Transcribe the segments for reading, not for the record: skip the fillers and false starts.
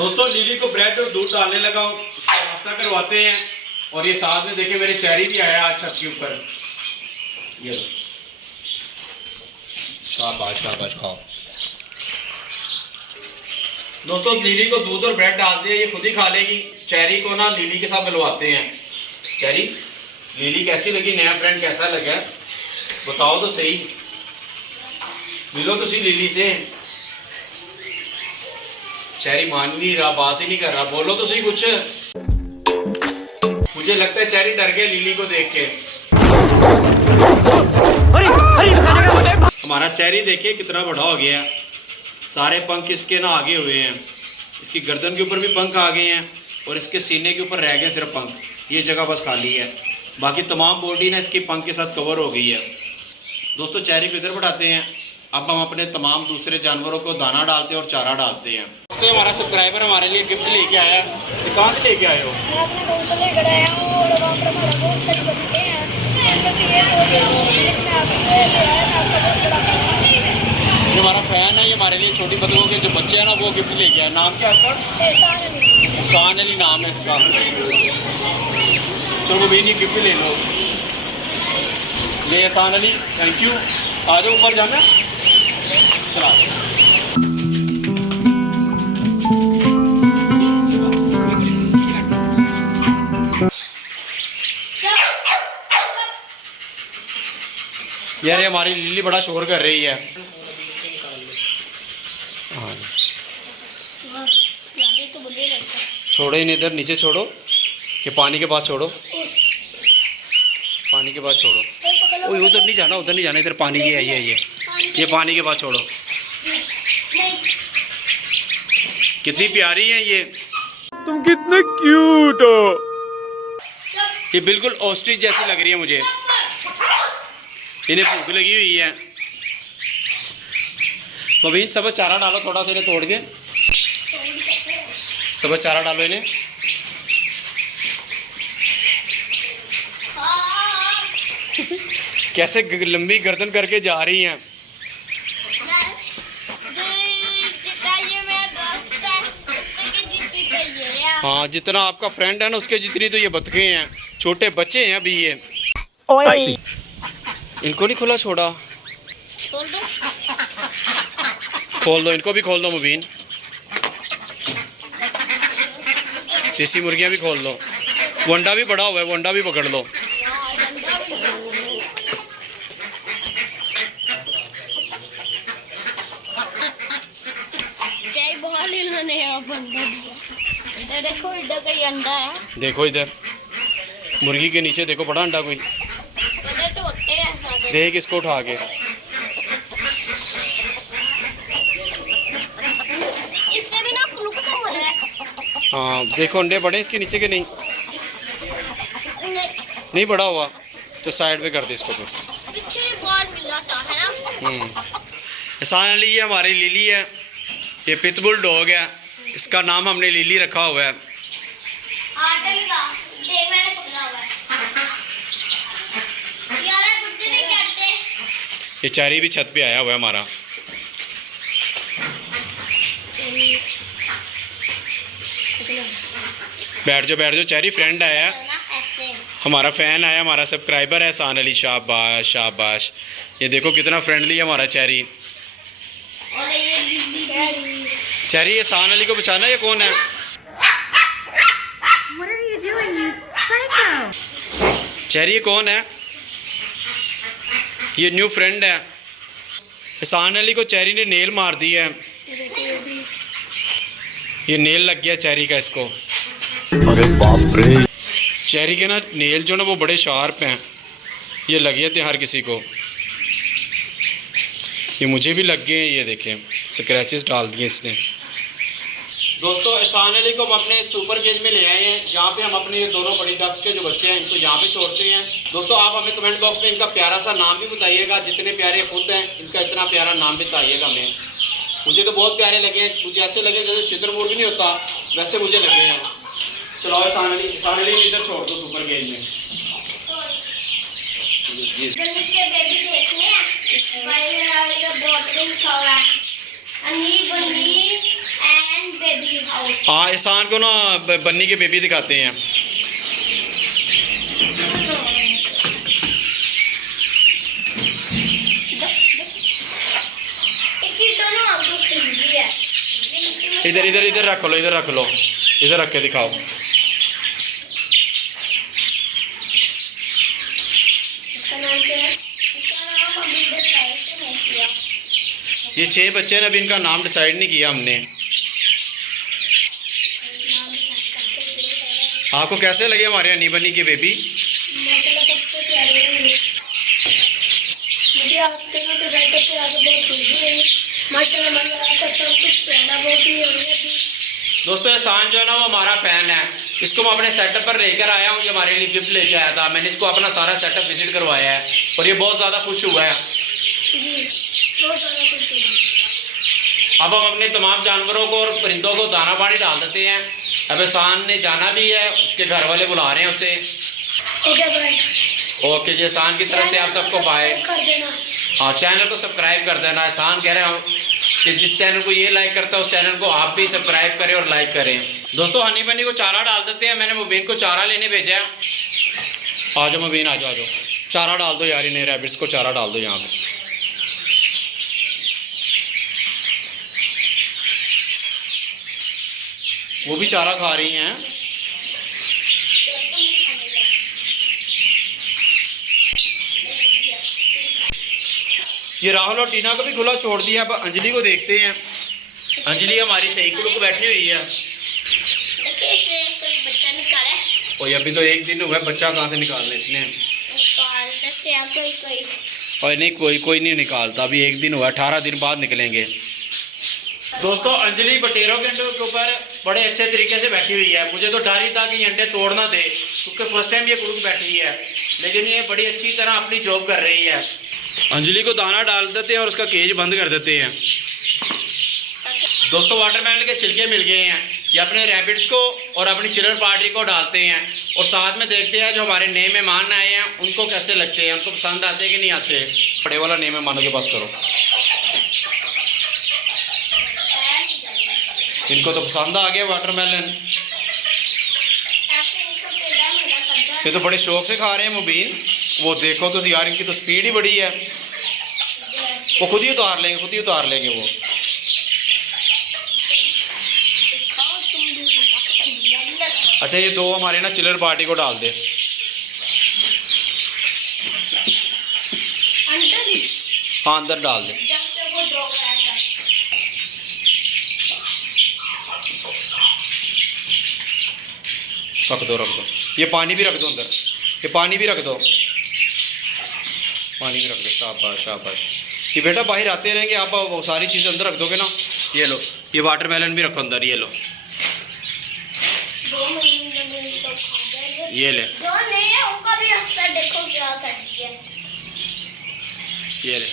दोस्तों लिली को ब्रेड और दूध डालने लगा हूँ, इसका नाश्ता करवाते हैं। और ये साथ में देखे मेरे चेरी भी आया आज छत के ऊपर। ये लो, शाबाश शाबाश खाओ। दोस्तों लिली को दूध और ब्रेड डाल दिया, ये खुद ही खा लेगी। चेरी को ना लिली के साथ मिलवाते हैं। चेरी, लिली कैसी लगी, नया फ्रेंड कैसा लगा बताओ तो सही। मिलो तो सही लिली से। चेरी मान नहीं रहा, बात ही नहीं कर रहा, बोलो तो सही कुछ। मुझे लगता है चेरी डर गया लिली को देख के। हमारा चेरी देखिए कितना बड़ा हो गया, सारे पंख इसके ना आगे हुए हैं। इसकी गर्दन के ऊपर भी पंख आ गए हैं और इसके सीने के ऊपर रह गए सिर्फ पंख। ये जगह बस खाली है, बाकी तमाम बॉडी ना इसकी पंख के साथ कवर हो गई है। दोस्तों चेरी को इधर बढ़ाते हैं। अब हम अपने तमाम दूसरे जानवरों को दाना डालते हैं और चारा डालते हैं। तो हमारा सब्सक्राइबर हमारे लिए गिफ्ट लेके आया। तो कहाँ से लेके आए हो? मैं अपने दोस्तों से लेकर आया हूँ और वहाँ पर हमारा बहुत सारे बच्चे हैं। ये हमारा फैन है, ये हमारे लिए छोटी बतखों के जो बच्चे हैं ना वो गिफ्ट लेके आया। नाम क्या है आपका? एहसान अली नाम है इसका। चलो भी नहीं गिफ्ट ले लो। ये एहसान अली, थैंक यू। आ जाओ ऊपर जाना। चला यार, ये हमारी लिली बड़ा शोर कर रही है। छोड़ो इन्हें, इधर नीचे छोड़ो, ये पानी के पास छोड़ो, पानी के पास छोड़ो। ओए उधर नहीं जाना, उधर नहीं जाना, इधर पानी ये है, ये पानी के पास छोड़ो। कितनी प्यारी है ये, तुम कितने क्यूट हो। ये बिल्कुल ऑस्ट्रिच जैसी लग रही है मुझे। इन्हें भूख लगी हुई है। मबीन सब चारा डालो थोड़ा सा, इन्हें तोड़ के सब चारा डालो इन्हें। कैसे लंबी गर्दन करके जा रही हैं। हाँ, जितना आपका फ्रेंड है ना उसके जितनी तो ये बतखें हैं। छोटे बच्चे हैं अभी ये। ओए इनको नहीं खुला छोड़ा, खोल दो इनको भी, खोल दो मुबीन। देसी मुर्गियां भी खोल दो। वंडा भी बड़ा हुआ है, वंडा भी पकड़ लो। देखो इधर कोई अंडा है, देखो इधर मुर्गी के नीचे देखो बड़ा अंडा कोई। देख इसको उठा के। इससे भी ना फ्लूक हो रहा है। हाँ देखो अंडे बड़े इसके नीचे के नहीं, नहीं बड़ा हुआ तो साइड पे कर दे इसको। पीछे बॉल मिला था है ना। एहसान अली ये हमारी लिली है, ये पिटबुल डॉग है। इसका नाम हमने लिली रखा हुआ है। ये चेरी भी छत पे आया हुआ है हमारा। बैठ जाओ चेरी, फ्रेंड आया हमारा, फैन आया हमारा, सब्सक्राइबर है एहसान अली। शाबाश शाबाश। ये देखो कितना फ्रेंडली है हमारा चेरी। चेरी एहसान अली को बचाना, ये कौन है? चेरी ये कौन है? ये न्यू फ्रेंड है। एहसान अली को चेरी ने नेल मार दी है। ये नेल लग गया चेरी का इसको। अरे बाप रे। चेरी के ना नेल जो ना वो बड़े शार्प हैं, ये लगे थे हर किसी को। ये मुझे भी लग गए हैं, ये देखें स्क्रैचेस डाल दिए इसने। दोस्तों एहसान अली को हम अपने सुपर केज में ले आए हैं, जहाँ पे हम अपने ये दोनों बड़ी डक्स के जो बच्चे हैं इनको यहाँ पे छोड़ते हैं। दोस्तों आप हमें कमेंट बॉक्स में इनका प्यारा सा नाम भी बताइएगा, जितने प्यारे खुद हैं इनका इतना प्यारा नाम भी बताइएगा हमें। मुझे तो बहुत प्यारे लगे हैं, मुझे ऐसे लगे जैसे शुतुरमुर्ग नहीं होता वैसे मुझे लगे हैं। चलो एहसान अली इधर छोड़ दो सुपर केज में। And baby house. हाँ, एहसान को ना बन्नी के बेबी दिखाते हैं। दोनों आंखों खुली है। इधर इधर इधर रख लो, इधर रख लो, इधर रख के दिखाओ। इसका नाम क्या है? इसका नाम अभी डिसाइड नहीं किया। ये 6 बच्चे हैं, अभी इनका नाम डिसाइड नहीं किया हमने। नाम डिसाइड करके फिर पहले आपको कैसे लगे हमारे हनी बनी के बेबी? माशाल्लाह सबसे प्यारे हैं ये। मुझे आप तीनों के साथ बच्चे आके बहुत खुशी हुई। माशाल्लाह माशाल्लाह आपका सब कुछ प्यारा बहुत ही हो गया। दोस्तों, एहसान जो है ना वो हमारा फ़ैन है। इसको मैं अपने सेटअप पर लेकर आया हूँ, ये हमारे लिए गिफ्ट लेके आया था। मैंने इसको अपना सारा सेटअप विजिट करवाया है और ये बहुत ज़्यादा खुश हुआ है। जी बहुत ज़्यादा खुश हुई। अब हम अपने तमाम जानवरों को और परिंदों को दाना पानी डाल देते हैं। अब एहसान ने जाना भी है, उसके घर वाले बुला रहे हैं उसे। Okay bye. ओके जी, एहसान की तरफ से आप सबको बाय। कर देना। हाँ, चैनल को सब्सक्राइब कर देना। एहसान कह रहे हैं कि जिस चैनल को ये लाइक करता है उस चैनल को आप भी सब्सक्राइब करें और लाइक करें। दोस्तों, हनी बनी को चारा डाल देते हैं। मैंने मुबीन को चारा लेने भेजा है। आ जाओ मुबीन, आ जाओ, आ जाओ। चारा डाल दो यार, इन्हें रैबिट्स को चारा डाल दो यहाँ पे। वो भी चारा खा रही हैं। ये राहुल और टीना को भी खुला छोड़ दिया। अब अंजलि को देखते हैं। अंजलि हमारी सही कुल को बैठी हुई है। देखिए इसे कोई बच्चा निकाला है। और अभी तो 1 दिन हुआ है, बच्चा कहाँ से निकालना इसने? निकालते से या कोई और नहीं, कोई नहीं निकालता। अभी 1 दिन हुआ, 18 दिन बाद निकलेंगे। दोस्तों, अंजलि बटेरों के अंडों के ऊपर बड़े अच्छे तरीके से बैठी हुई है। मुझे तो डर ही था कि ये अंडे तोड़ ना दे, क्योंकि फर्स्ट टाइम ये कुड़ुक बैठी है। लेकिन ये बड़ी अच्छी तरह अपनी जॉब कर रही है। अंजलि को दाना डाल देते हैं और उसका केज बंद कर देते हैं। दोस्तों, वाटरमेलन के छिलके मिल गए हैं। ये अपने रैबिट्स को और अपनी चिलर पार्टी को डालते हैं और साथ में देखते हैं जो हमारे नए मेहमान आए हैं उनको कैसे लगते हैं, उनको पसंद आते हैं कि नहीं आते। बड़े वाला नए मेहमानों के पास करो। इनको तो पसंद आ गया वाटरमेलन। ये तो बड़े शौक से खा रहे हैं मुबीन। वो देखो तो यार, इनकी तो स्पीड ही बड़ी है। वो खुद ही उतार लेंगे, खुद ही उतार लेंगे वो। अच्छा, ये 2 हमारे ना चिलर पार्टी को डाल दे। हाँ, अंदर डाल दे। रख दो, रख दो। ये पानी भी रख दो अंदर। ये पानी भी रख दो, पानी भी रख दो। शाबाश शाबाश। ये बेटा बाहर आते रहेंगे, आप वो सारी चीज़ अंदर रख दोगे ना। ये लो, ये वाटरमेलन भी रखो अंदर। ये लो, ये ले, जो नहीं है उनका भी असर देखो क्या कर दिया। ये ले।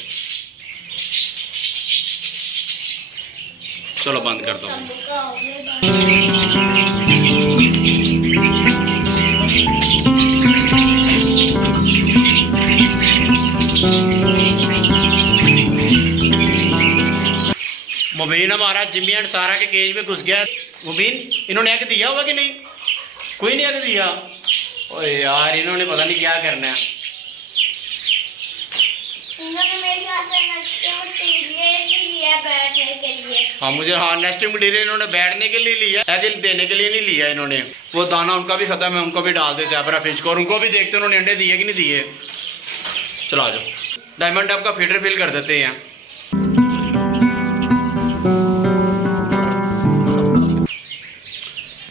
चलो बंद कर दो। सबका हो गया। मुबीन हमारा जिम्मी एंड सारा के केज में घुस गया। मुबीन, इन्होंने एग दिया होगा कि नहीं? कोई नहीं एग दिया। ओए यार, इन्होंने पता नहीं क्या करना है। इन्होंने मेरे ख्याल से नेस्टिंग मटेरियल लिया बैठने के लिए। हाँ, मुझे हाँ, नेस्टिंग मटीरियल इन्होंने बैठने के लिए लिया, एग देने के लिए नहीं लिया इन्होंने। वो दाना उनका भी खत्म है, उनको भी डाल दे ज़ेबरा फिंच को, और उनको भी देखते उन्होंने अंडे दिए कि नहीं दिए। चलो आ जाओ, डायमंड डब का फीडर फिल कर देते हैं।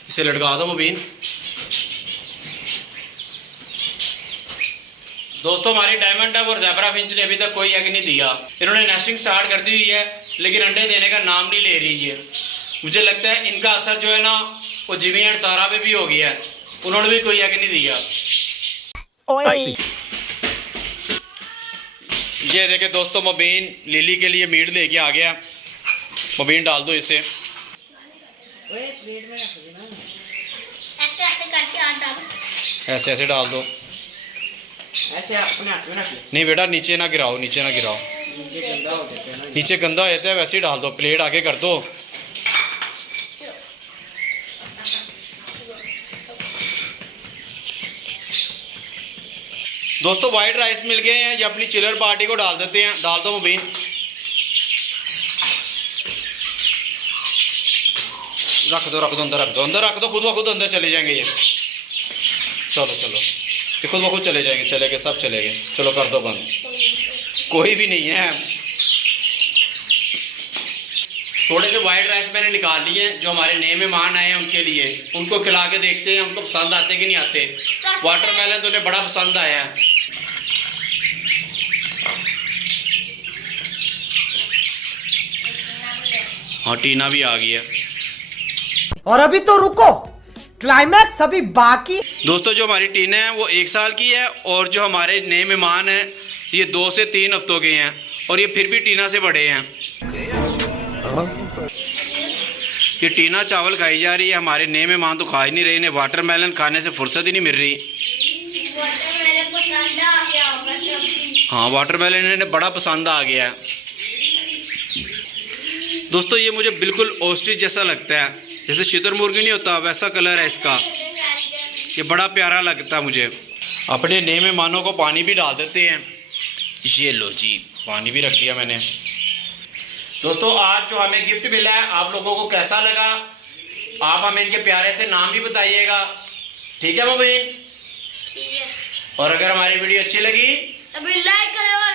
इसे लटका दो मुबीन। दोस्तों, हमारी डायमंड डब और ज़ेबरा फिंच ने अभी तक कोई एग नहीं दिया। इन्होंने नेस्टिंग स्टार्ट कर दी हुई है, लेकिन अंडे देने का नाम नहीं ले रही है। मुझे लगता है इनका असर जो है ना वो जिमी एंड सारा पे भी हो गया है। उन्होंने भी कोई एग नहीं दिया। ये देखे दोस्तों, मुबीन लिली के लिए मीट लेके आ गया। मुबीन डाल दो इसे। ऐसे ऐसे करके हाथ डालो। ऐसे ऐसे डाल दो। ऐसे अपने हाथ में रख ले। नहीं बेटा, नीचे ना गिराओ, नीचे ना गिराओ। नीचे गंदा हो जाता है ना। नीचे गंदा हो जाता है, वैसे ही डाल दो। प्लेट आगे कर दो। दोस्तों वाइट राइस मिल गए हैं, ये अपनी चिलर पार्टी को डाल देते हैं। डाल दो मुबीन। रख दो अंदर रख दो, खुद ब खुद अंदर चले जाएंगे ये। चलो ये खुद ब खुद चले जाएंगे, चले गए, सब चले गए। चलो कर दो बंद, कोई भी नहीं है। थोड़े से वाइट राइस मैंने निकाल लिए जो हमारे नए मेहमान आए हैं उनके लिए, उनको खिला के देखते हैं उनको पसंद आते कि नहीं आते। वाटरमेलन तो उन्हें बड़ा पसंद आया है। हाँ टीना भी आ गई है। और अभी तो रुको, क्लाइमैक्स अभी बाकी। दोस्तों जो हमारी टीना है वो 1 साल की है, और जो हमारे नए मेहमान हैं ये 2 से 3 हफ्तों के हैं, और ये फिर भी टीना से बड़े हैं। ये टीना चावल खाई जा रही है, हमारे नए मेहमान तो खा ही नहीं रहे, इन्हें वाटरमेलन खाने से फुर्सत ही नहीं मिल रही। हाँ वाटरमेलन इन्हें बड़ा पसंद आ गया है। दोस्तों ये मुझे बिल्कुल ऑस्ट्रिच जैसा लगता है, जैसे शुतुरमुर्ग नहीं होता वैसा कलर है इसका। ये बड़ा प्यारा लगता है मुझे। अपने नए मेहमानों को पानी भी डाल देते हैं। ये लो जी, पानी भी रख दिया मैंने। दोस्तों आज जो हमें गिफ्ट मिला है आप लोगों को कैसा लगा, आप हमें इनके प्यारे से नाम भी बताइएगा, ठीक है मोबिन? ठीक है। और अगर हमारी वीडियो अच्छी लगी अभी लाइक करो